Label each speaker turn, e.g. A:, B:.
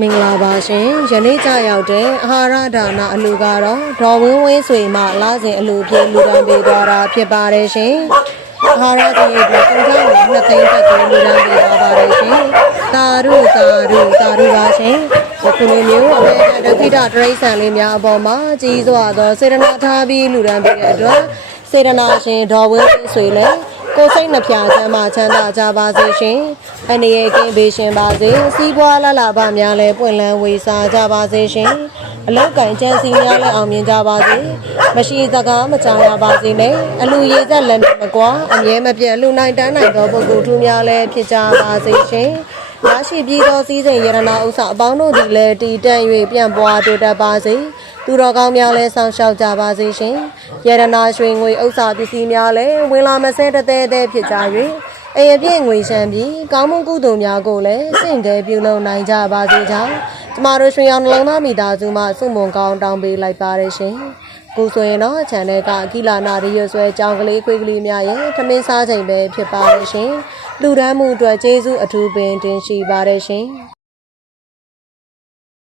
A: မင်္ဂလာပါရှင်ယနေ့ကြရောက်တဲ့အာဟာရဒါနအလူကတော့ဒေါ်ဝင်းဝင်းဆွေမှလာစဉ်အလူဖြစ်လူတန်းပေးသွားတာဖြစ်ပါတယ်ရှင်အာဟာရဒီအတွက်ပုံစံကိုနှစ်သိန်းတက်ကိုလူတန်းပေးသွားပါတယ်ရှင်သာဓုသာဓုသာဓုပါရှင်ယခုလိုမျိုးအမေဒခိတတရိษံလေးများအပေါ်မှာကြီးစွာသောစေတနာထားပြီးလူတန်းပေးတဲ့အတွက်စေတနာရှင်ဒေါ်ဝင်းဝင်းဆွေလည်း ကိုယ်စိတ်နှပြချမ်းသာချမ်းသာကြပါစေရှင်။အနေရကင်းပေးရှင်ပါစေ။စီးပွားလလပါများလည်းပွင့်လန်းဝေစားကြပါစေရှင်။အလောက်ကင်ကျန်းစီများလည်းအောင်မြင်ကြပါစေ။မရှိစကားမကြောင်ရပါစေနဲ့။အလူရည်သက်လက်နဲ့မကွာအမြဲမပြတ်လူနိုင်တန်းနိုင်သောပုဂ္ဂိုလ်ထူးများလည်းဖြစ်ကြပါစေရှင်။ ရရှိပြီးသောစည်းစိမ်ယရနာဥစ္စာအပေါင်းတို့သည်လည်းတည်တံ့၍ပြန့်ပွားတိုးတက်ပါစေ။သူတော်ကောင်းများလည်းဆောင်ရှောက်ကြပါစေရှင်။ယရနာရွှေငွေဥစ္စာပစ္စည်းများလည်းဝင်လာမဆဲတသေးသေးဖြစ်ကြ၍အယပြည့်ငွေရှမ်းပြီးကောင်းမှုကုသိုလ်များကိုလည်းစင့်တယ်ပြုလုပ်နိုင်ကြပါစေကြောင်း ကျမတို့ရွှေရောင်နှလုံးသားမိသားစုမှစုမုံကောင်းတောင်းပေးလိုက်ပါတယ်ရှင်။ကိုဆိုရင်တော့ channel ကကိလာနာရီရွှဲကြောင်းကလေးခွေးကလေးများရဲ့ထမင်းစားချိန်ပဲဖြစ်ပါတယ်ရှင်။လူဒန်းမှုအတွက်ကျေးဇူးအထူးပင်တင်ရှိပါတယ်ရှင်။